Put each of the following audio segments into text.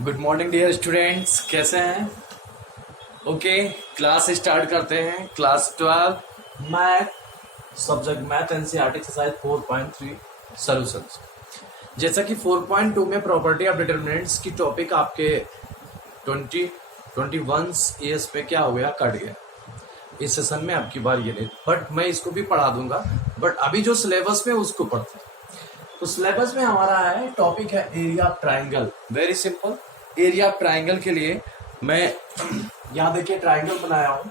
Good morning dear students, कैसे हैं? Okay, class start करते हैं। Class 12 math, subject math NCERT exercise 4.3 solutions. जैसा कि 4.2 में प्रॉपर्टी ऑफ डिटरमिनेंट्स की टॉपिक आपके 21 ईयर्स पे क्या हो गया, कट गया। इस सेशन में आपकी बार ये नहीं, बट मैं इसको भी पढ़ा दूंगा। बट अभी जो सिलेबस में उसको पढ़ते हैं। तो सिलेबस में हमारा है, टॉपिक है area of triangle. Very simple. Area of triangle के लिए मैं यहाँ देखिए ट्राइंगल बनाया हूँ।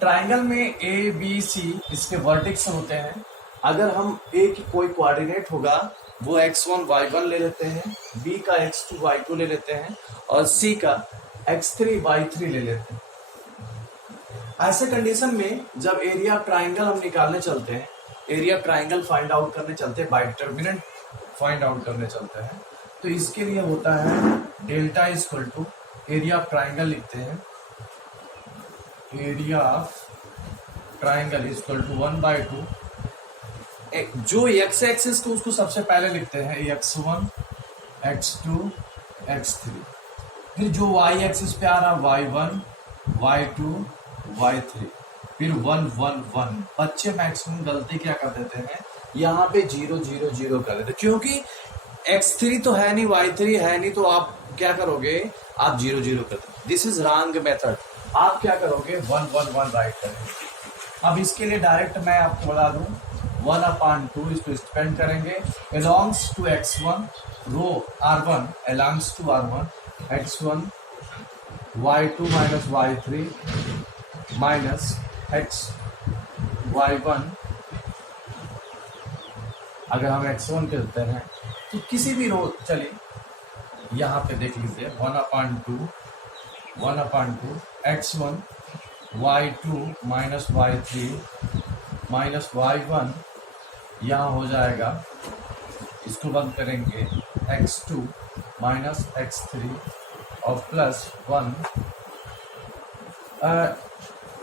ट्राइंगल में ए बी सी इसके वर्टेक्स होते हैं। अगर हम ए की कोई कोऑर्डिनेट होगा वो x1 y1 ले लेते हैं, बी का x2 y2 ले लेते हैं और सी का x3 y3 ले लेते हैं। ऐसे कंडीशन में जब एरिया ऑफ ट्राइंगल हम निकालने चलते हैं, एरिया ट्राइंगल फाइंड आउट करने चलते हैं, बाय डिटरमिनेंट फाइंड आउट करने चलते हैं, तो इसके लिए होता है delta equal to area of triangle लिखते हैं। Area of triangle equal to 1/2। जो एक्स एक्सिस को उसको सबसे पहले लिखते हैं x1 x2 x3। फिर जो y एक्सिस पे आ रहा y1 y2 y3, फिर 1 1 1। बच्चे मैक्सिमम गलती क्या कर देते हैं, यहाँ पे 0 0 0 कर देते, क्योंकि x3 तो है नहीं, y3 है नहीं, तो आप क्या करोगे, आप 0 0 कर दो। This is wrong method. आप क्या करोगे, 1 1 1 राइट करेंगे। अब इसके लिए डायरेक्ट मैं आपको बता दूं, 1/2 इसको स्पेंड करेंगे alongs to x1 row r1 alongs to r1 x1 y2 minus y3 minus x y1। अगर हम x1 करते हैं तो किसी भी रो, चलिए यहाँ पे देख लीजिए, 1/2 x1 y2 minus y3 minus y1, यहाँ हो जाएगा, इसको बंद करेंगे, x2 माइनस x3 और plus 1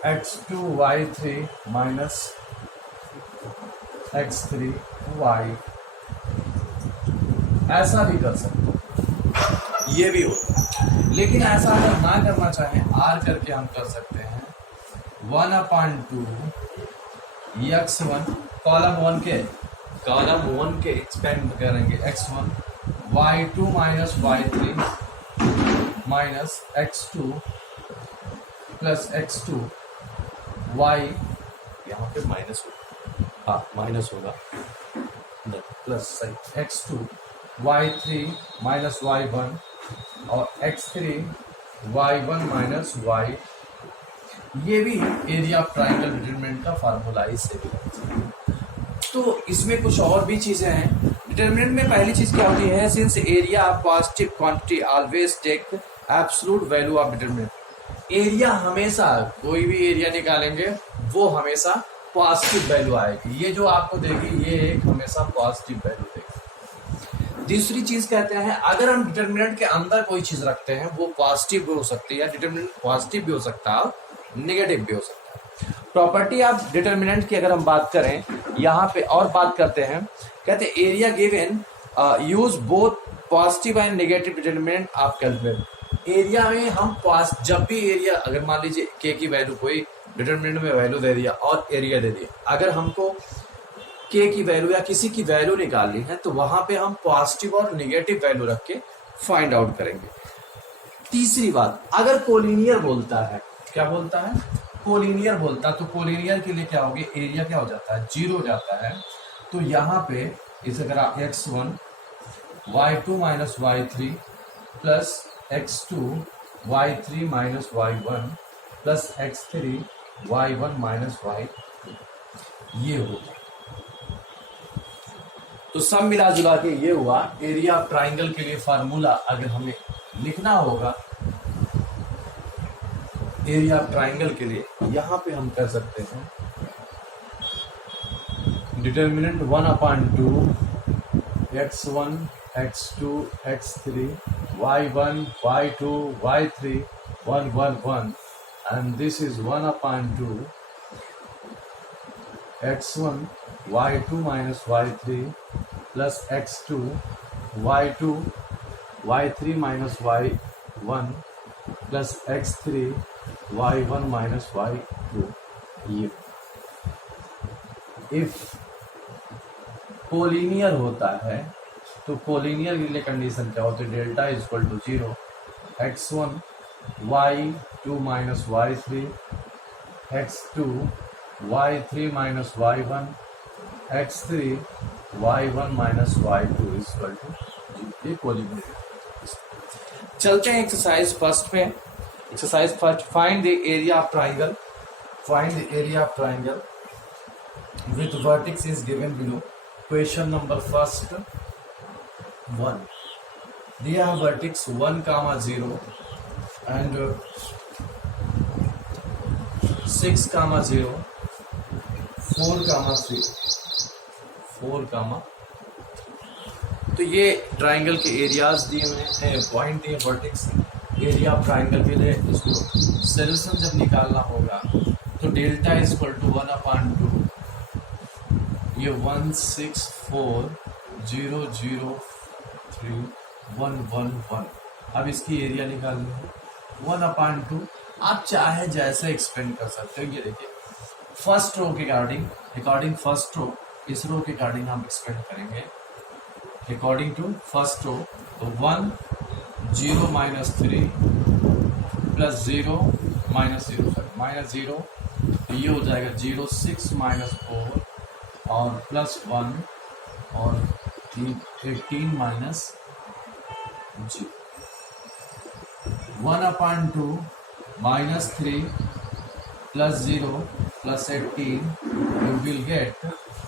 x2 y3 minus x3 y। ऐसा भी कर सकते हैं, ये भी होता। लेकिन ऐसा अगर ना करना चाहें, r करके हम कर सकते हैं 1/2 x1 कॉलम 1 के एक्सपेंड करेंगे, x1 y2 minus y3 minus x2 plus x2 y। यहाँ पे माइनस होगा, हाँ माइनस होगा, प्लस सही, x2 y3 माइनस y1 और x3 y1 माइनस y। ये भी एरिया ऑफ ट्राइंगल डिटरमिनेंट का फार्मूला इससे भी। तो इसमें कुछ और भी चीजें हैं। डिटरमिनेंट में पहली चीज क्या होती है, since area of positive quantity always take absolute value of determinant. Area हमेशा, कोई भी एरिया निकालेंगे वो हमेशा पॉजिटिव वैल्यू आएगी। ये जो आपको देगी ये एक हमेशा पॉजिटिव वैल्यू देगी। दूसरी चीज कहते हैं, अगर हम डिटरमिनेंट के अंदर कोई चीज रखते हैं वो पॉजिटिव भी हो सकती है, डिटरमिनेंट पॉजिटिव भी हो सकता है, नेगेटिव भी हो सकता है। प्रॉपर्टी ऑफ डिटरमिनेंट की अगर हम बात करें, यहाँ पे और बात करते हैं, कहते हैं area given use both positive and negative determinant of calculate. Area में हम जब भी एरिया, अगर मान लीजिए के की वैल्यू, कोई डिटरमिनेंट में वैल्यू दे दिया और एरिया दे दिया, अगर हमको के की वैल्यू या किसी की वैल्यू निकालनी है तो वहां पे हम पॉजिटिव और नेगेटिव वैल्यू रख के फाइंड आउट करेंगे। तीसरी बात, अगर कोलिनियर बोलता है, क्या बोलता है, कोलिनियर बोलता, तो कोलिनियर के लिए क्या होगी, एरिया क्या हो जाता है, 0 हो जाता है। तो यहाँ पे इस अगर x1 y2 minus y3 plus x2 y3 minus y1 plus x3 y1 minus y, ये होगा। तो सब मिला जुला के ये हुआ एरिया ऑफ ट्राइंगल के लिए फार्मूला। अगर हमें लिखना होगा एरिया ऑफ ट्राइंगल के लिए, यहाँ पे हम कर सकते हैं determinant 1/2 x1 x2 x3 y1 y2 y3 1 1 1 and this is 1/2 x1 y2 minus y3 plus x2 y2 y3 minus y1 plus x3 y1 minus y2. ये इफ कोलिनियर होता है तो कोलिनियर के लिए कंडीशन क्या होती है? Delta is equal to 0, x1 y2 minus y3, x2 y3 minus y1, x3 y1 minus y2 is equal to ये कोलिनियर। चलते हैं एक्सरसाइज फर्स्ट में। Exercise first, find the area of triangle. Find the area of triangle with vertex is given below. Question number first 1. दिया है vertex 1, 0 and 6, 0, 4, 3, 4, तो ये triangle के areas दिए हुए हैं, पॉइंट दिए वर्टेक्स एरिया ऑफ ट्राइंगल के लिए। इसको सोल्यूशन जब निकालना होगा तो डेल्टा इज इक्वल टू 1/2, ये 1 6 4 0 0 3 1 1 1। अब इसकी एरिया निकालनी है 1/2। आप चाहे जैसे एक्सपेंड कर सकते हो। ये देखिए फर्स्ट रो के अकॉर्डिंग फर्स्ट रो, इस रो के अकॉर्डिंग हम एक्सपेंड करेंगे अकॉर्डिंग टू फर्स्ट रो। तो 1 0 माइनस 3 प्लस 0 माइनस 0, ये हो जाएगा 0 6 माइनस 4 और प्लस 1 और 18 minus 0। 1/2 minus 3 plus 0 plus 18, you will get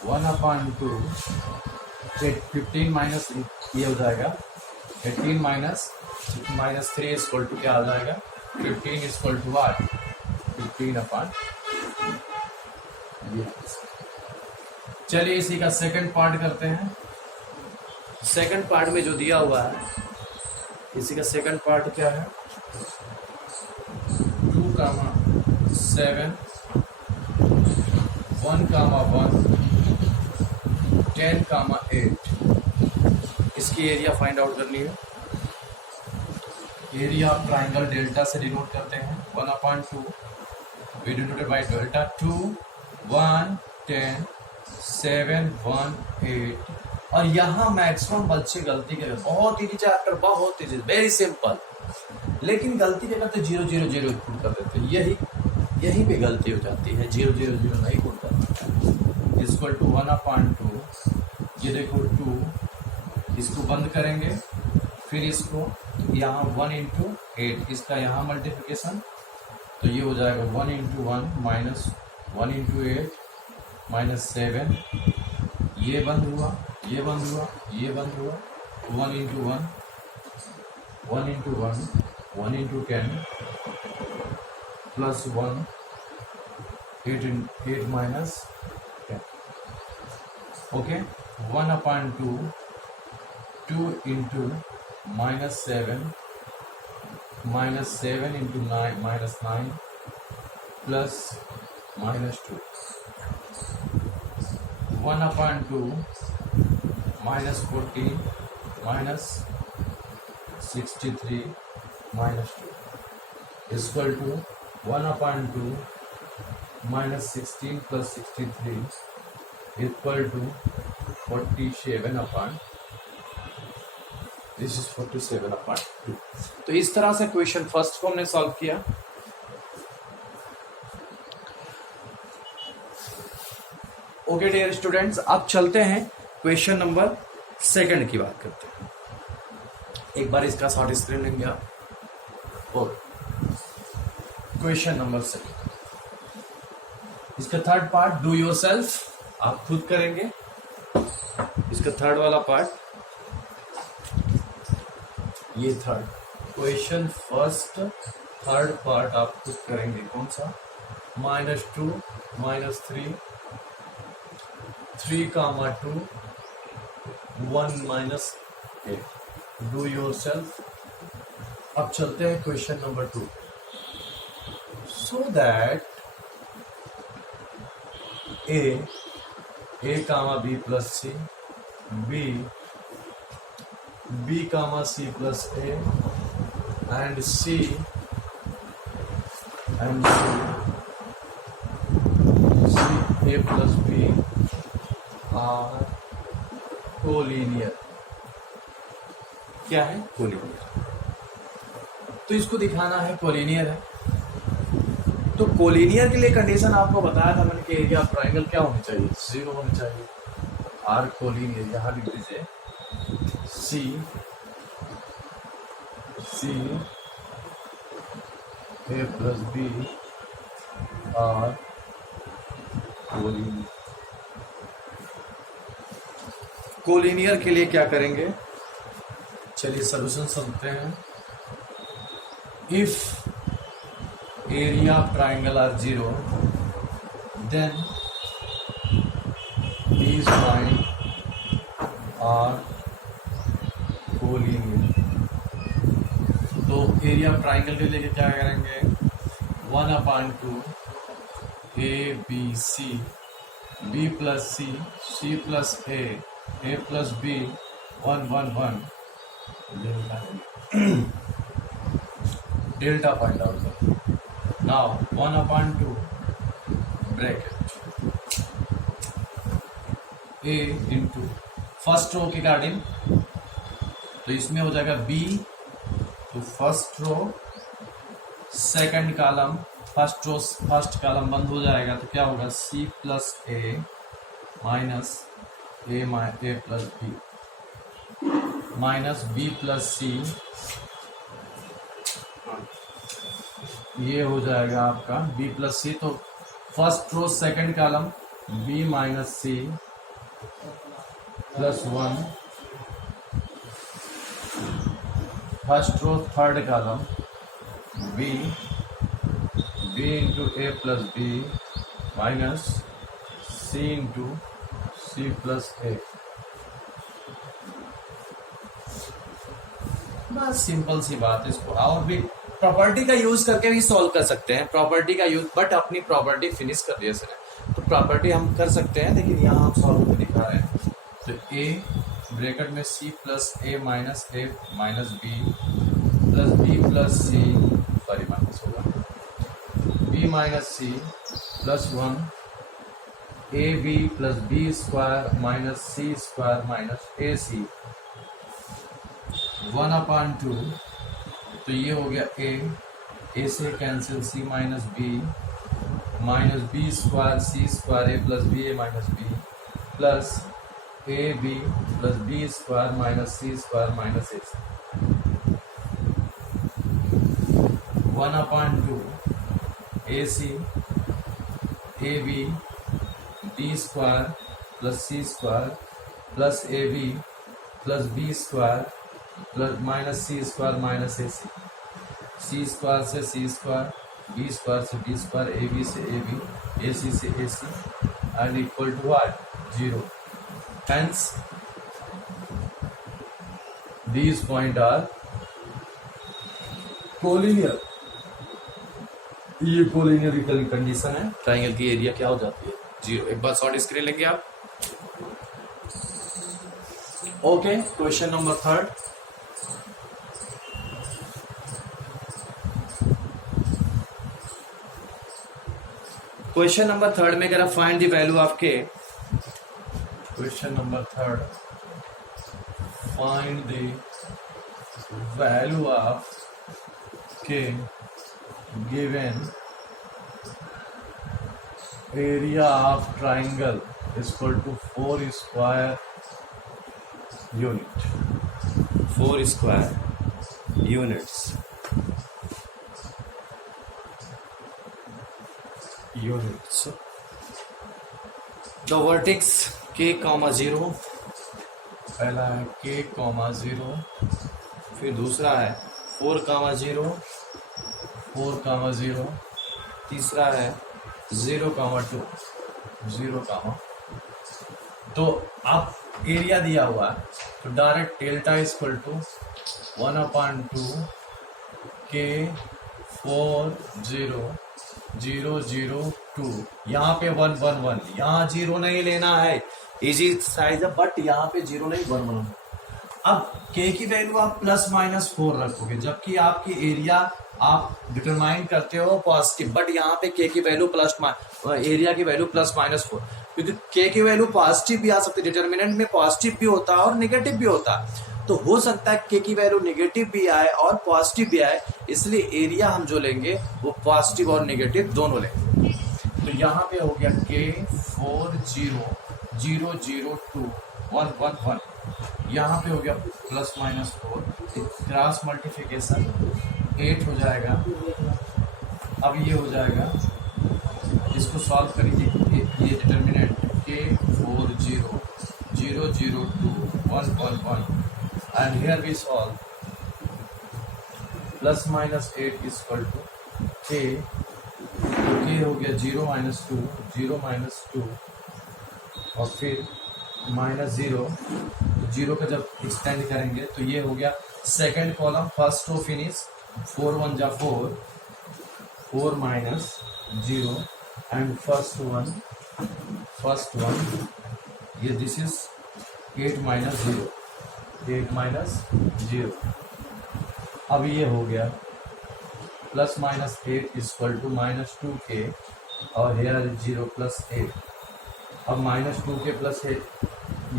1/2 15 minus, ये हो जाएगा 18 माइनस 3 इक्वल टू क्या आ जाएगा 15 इक्वल टू 8, 15/। चलिए इसी का सेकंड पार्ट करते हैं। सेकंड पार्ट में जो दिया हुआ है, इसी का सेकंड पार्ट क्या है 2, 7 1, 1 10, 8। इसकी एरिया फाइंड आउट करनी है। एरिया ऑफ ट्राइंगल डेल्टा से डिनोट करते हैं 1/2 वी डिनोटेड बाय डेल्टा 2 1 10 7 1 8। और यहाँ मैक्सिमम बच्चे गलती करते, बहुत ही चैप्टर बहुत ही वेरी सिंपल, लेकिन गलती क्या करते 0 0 0 पुट कर देते हैं। यही पे गलती हो जाती है, 0 0 0 नहीं पुट करते। इक्वल टू 1/2, ये देखो 2, इसको बंद करेंगे, फिर इसको यहाँ 1 × 8, इसका यहाँ मल्टीप्लिकेशन, तो ये हो जाएगा 1 × 1 माइनस 1 × 8 माइनस 7, ये बंद हुआ, ये बंद हुआ, ये बंद हुआ, 1 × 1 1 × 1 1 × 10 plus 1 8 minus 10। Okay 1/2 2 × -7 -7 × 9 -9 plus -2 1/2 -14 -63 -2 equal to 1/2 -16 plus 63 equal to 47/2। This is 47/2। तो इस तरह से क्वेश्चन फर्स्ट को हमने सॉल्व किया। ओके डियर स्टूडेंट्स, अब चलते हैं क्वेश्चन नंबर सेकंड की बात करते हैं। एक बार इसका शॉर्ट स्क्रीन लेंगे आप। और क्वेश्चन नंबर सेकंड, इसका थर्ड पार्ट डू योरसेल्फ, आप खुद करेंगे। इसका थर्ड वाला पार्ट, ये third question first third part आप खुद करेंगे। कौन सा? -2 -3 3, 2 1 -8 डू योर सेल्फ। अब चलते हैं question number 2। So that A, B + C, B B comma C plus A and C A plus B are collinear. क्या है? कोलिनियर। तो इसको दिखाना है कोलिनियर है। तो कोलिनियर के लिए कंडीशन आपको बताया था मैंने कि एरिया ऑफ ट्राइंगल क्या होनी चाहिए? 0 होनी चाहिए। आर कोलिनियर यहाँ लिख दीजिए c a plus b are collinear. Collinear के लिए क्या करेंगे? चलिए सॉल्यूशन समझते हैं। If area of triangle are 0 then these points are collinear. तो एरिया ऑफ ट्राइंगल के लिए क्या करेंगे? 1/2 a b c b plus c plus a plus b 1 1 1 delta point out. Now 1/2 bracket a into first row के गार्डिंग, तो इसमें हो जाएगा बी, तो first row second column, first column बंद हो जाएगा, तो क्या होगा? C plus A minus A plus B minus B plus C, ये हो जाएगा आपका बी प्लस सी। तो first row second column B minus C plus 1, first row third column B into A plus B minus C into C plus A. बस simple सी बात है। इसको और भी प्रॉपर्टी का यूज करके भी सॉल्व कर सकते हैं, प्रॉपर्टी का यूज, बट अपनी प्रॉपर्टी फिनिश कर दिया सर। तो प्रॉपर्टी हम कर सकते हैं, लेकिन यहाँ हम सॉल्व करके दिखा रहे हैं। तो ए ब्रैकेट में C plus A minus B plus C, sorry minus होगा, B minus C plus 1 A B plus B square minus C square minus A C 1/2। तो ये हो गया ए से cancel C minus B square C square A plus B A minus B plus A B plus B square minus C square minus A C 1/2 A C A B B square plus C square plus A B plus B square plus minus C square minus A C square से C square, B square से B square, A B से A B, A C से A C and equal to what? 0। Hence these point are collinear. ये collinear की condition है। Triangle की area क्या हो जाती है? 0। एक बार शॉर्ट स्क्रीन लेंगे आप। Okay, question number 3। Question number 3 में अगर find the value of K, question number 3, find the value of K given area of triangle equal to 4 square unit, 4 square units the vertex k, 0, पहला है k, 0, फिर दूसरा है 4, 0, 4, 0, तीसरा है 0, 2, 0, तो आप एरिया दिया हुआ है, तो direct delta equal to 1/2 k 4 0 0 0 2, यहाँ पे 1 1 1, यहाँ 0 नहीं लेना है, इजी साइज है, बट यहाँ पे 0 नहीं 1 1, अब k की वैल्यू आप ±4 रखोगे, जबकि आपकी एरिया आप डिटरमाइन करते हो पॉजिटिव, बट यहाँ पे k की वैल्यू एरिया की वैल्यू ±4, क्योंकि k की वैल्यू पॉजिटिव भी आ सकती है, डिटर्मिनेंट में पॉजिटिव भी होता है और नेगेटिव भी होता है, तो हो सकता है k की वैल्यू नेगेटिव भी आए और पॉजिटिव भी आए, इसलिए एरिया हम जो लेंगे वो पॉजिटिव और नेगेटिव दोनों लेंगे। तो यहाँ पे हो गया k 4 0 0 0 2 1 1 1, यहाँ पे हो गया ±4, क्रॉस मल्टीप्लिकेशन 8 हो जाएगा। अब ये हो जाएगा, इसको सॉल्व करिए, ये determinant k 4 0 0 0 2 1 1 1 and here we solve ±8 equal to k, k हो गया 0 -2 और फिर -0, तो 0 का जब एक्सटेंड करेंगे तो ये हो गया second column, first row finish 4 1 जा 4 4 -0 एंड फर्स्ट वन ये दिस इज 8 -0। अब ये हो गया +-8 इक्वल टू -2k और हेयर 0 +8। अब -2k +8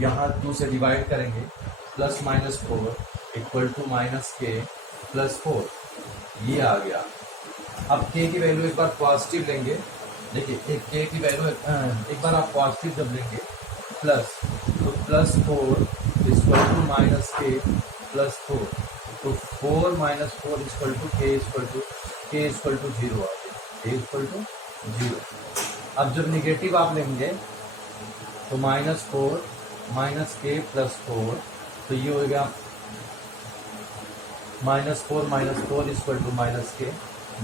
यहाँ 2 से डिवाइड करेंगे, +-4 इक्वल टू -k +4, ये आ गया। अब k की वैल्यू एक बार पॉजिटिव लेंगे, देखिए एक k की वैल्यू एक बार आप पॉजिटिव जब लेंगे प्लस, तो +4 इक्वल टू -k +4, तो 4 -4 equal to k equal to 0 आ गया, k इक्वल टू 0। अब जब निगेटिव आप लेंगे तो -4 -k +4, तो ये हो गया -4 equal to -k,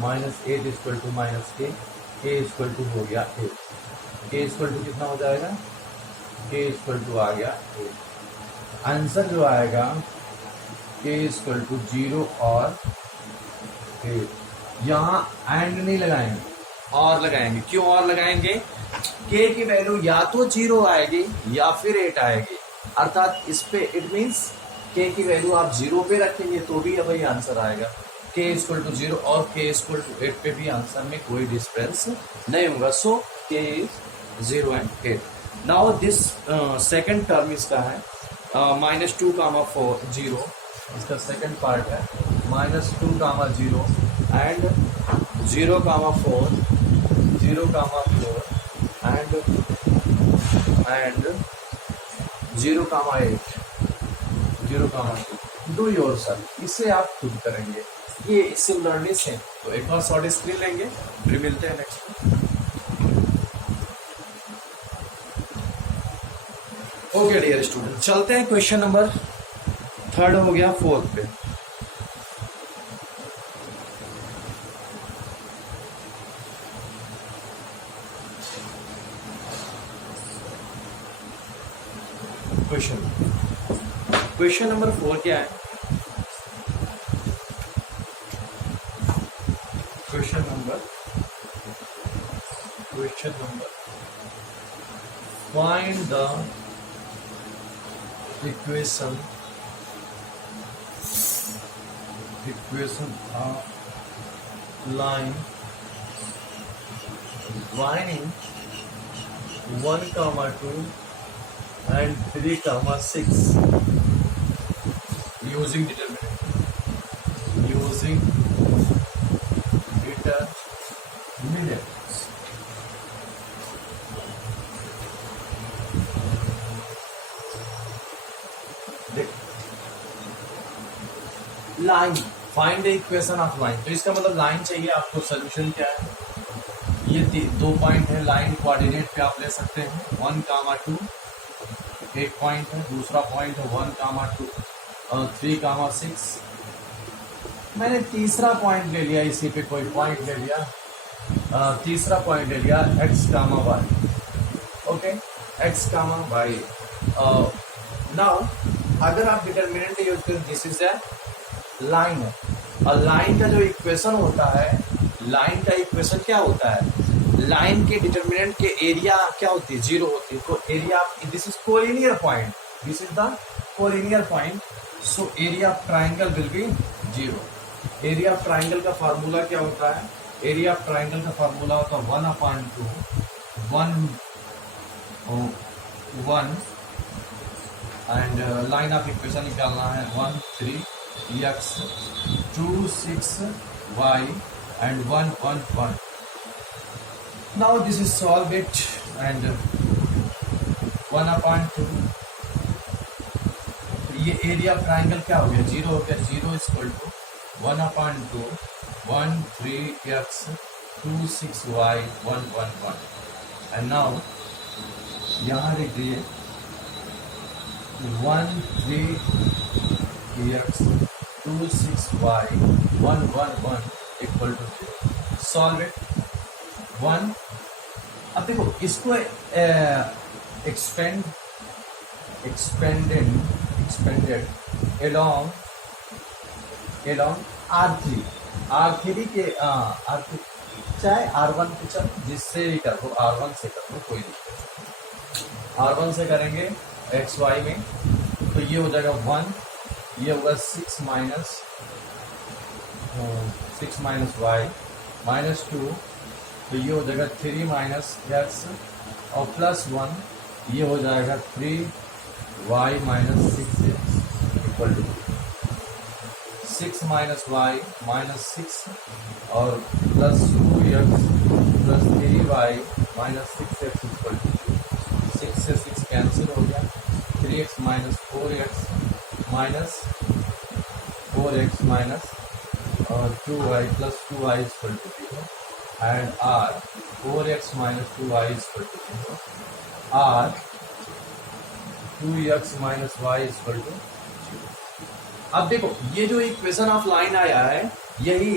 -8 equal to -k, k equal to हो गया 8, k इक्वल टू कितना हो जाएगा, k इक्वल टू आ गया 8। आंसर जो आएगा k इक्वल टू 0 और 8। यहाँ एंड नहीं लगाएंगे और लगाएंगे, क्यों और लगाएंगे, k की वैल्यू या तो 0 आएगी या फिर 8 आएगी, अर्थात इस पे इट मीन्स k की वैल्यू आप 0 पे रखेंगे तो भी वही आंसर आएगा, k इक्वल टू 0 और k इक्वल टू 8 पे भी आंसर में कोई डिफरेंस नहीं होगा। सो k is 0 and 8। Now this second term इसका है -2, 4 0, इसका सेकंड पार्ट है -2, 0 and 0, 4 0, 4 and 0, 8 0, 2 do your self, इसे आप खुद करेंगे, ये सिमिलरली सेम। तो एक बार शॉर्ट स्क्रीन लेंगे, फिर मिलते हैं नेक्स्ट में। ओके डियर स्टूडेंट, चलते हैं क्वेश्चन नंबर 3 हो गया 4 पे। क्वेश्चन नंबर 4 क्या है, question number find the equation of line joining 1, 2 and 3, 6 using determinants. Line, find the equation of line, तो इसका मतलब लाइन चाहिए आपको। सोल्यूशन क्या है, ये 2 पॉइंट है, लाइन कोऑर्डिनेट पे आप ले सकते हैं 1, 2 एक पॉइंट है, दूसरा पॉइंट है 1, 2 3, 6। मैंने तीसरा पॉइंट ले लिया, इसी पे कोई पॉइंट ले लिया, तीसरा पॉइंट ले लिया x, y। Okay, x, y। Now अगर आप डिटरमिनेंट यूज करें, दिस इज अ लाइन है, और लाइन का जो इक्वेशन होता है, लाइन का इक्वेशन क्या होता है, लाइन के डिटरमिनेंट के एरिया क्या होती है, 0 होती है। तो area, this is collinear point, this is the collinear point. So area of triangle will be 0। Area of triangle का फार्मूला क्या होता है? एरिया ऑफ ट्राइंगल का फार्मूला होता है 1/2 1 एंड लाइन ऑफ इक्वेशन निकालना है 1 3x 2 6y and 1 1 1। Now this is solve it and 1/2 ये एरिया ऑफ ट्राइंगल क्या हो गया? 0 हो गया। 0 equal to 1/2 1 3x 2 6y 1 1 1 and now यहाँ लिख दिए 1 3x 2 6y 1 1 1 equal to 0। Solve it 1। अब देखो इसको expanded along R3 के R3 चाहे R1 पे चल, जिससे ही कर दो, R1 से कर दो, कोई दिक्कत नहीं। R1 से करेंगे XY में तो ये हो जाएगा 1, ये होगा 6 माइनस y माइनस 2 तो ये हो जाएगा 3 माइनस x और प्लस 1 ये हो जाएगा 3y minus 6x equal to 6 minus y minus 6 और plus 2x plus 3y minus 6x equal to 6 से 6 कैंसिल हो गया। 3x minus 4x minus 4x minus और 2y plus 2y equal to 0 and r 4x minus 2y is equal to 0 r 2x minus y is equal to 0। अब देखो ये जो equation of line आया है यही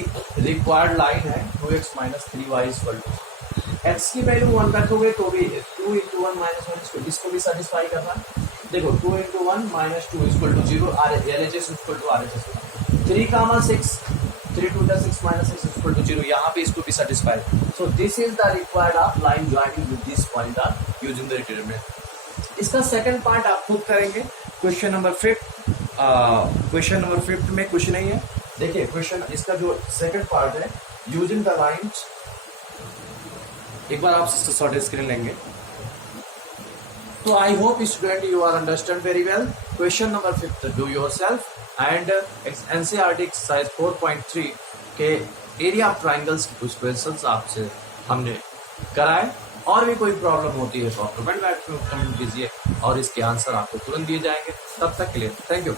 रिक्वायर्ड लाइन है 2x minus 3y is equal to x की value 1 रखोगे तो भी 2 into 1 minus 1 इसको भी सेटिस्फाई करना। देखो 2 into 1 minus 2 is equal to 0 LHS is equal to RHS 3 comma 6 3 to the 6 minus 6 is equal to 0 यहाँ पे इसको भी satisfy। So this is the required of line joining with this point are using the determinant। इसका second part आप खुद करेंगे। Question number 5 में कुछ नहीं है। देखिए क्वेश्चन इसका जो सेकंड पार्ट है यूजिंग द लाइन्स, एक बार आप शॉर्ट स्क्रीन लेंगे तो I hope student you are understand very well. Question number 5 do yourself and NCERT exercise 4.3 के एरिया ऑफ ट्राइंगल्स की कुछ क्वेश्चंस आपसे हमने कराए। और भी कोई प्रॉब्लम होती है तो आप कमेंट बॉक्स में कमेंट कीजिए और इसके आंसर आपको तुरंत दिए जाएंगे। तब तक के लिए थैंक यू।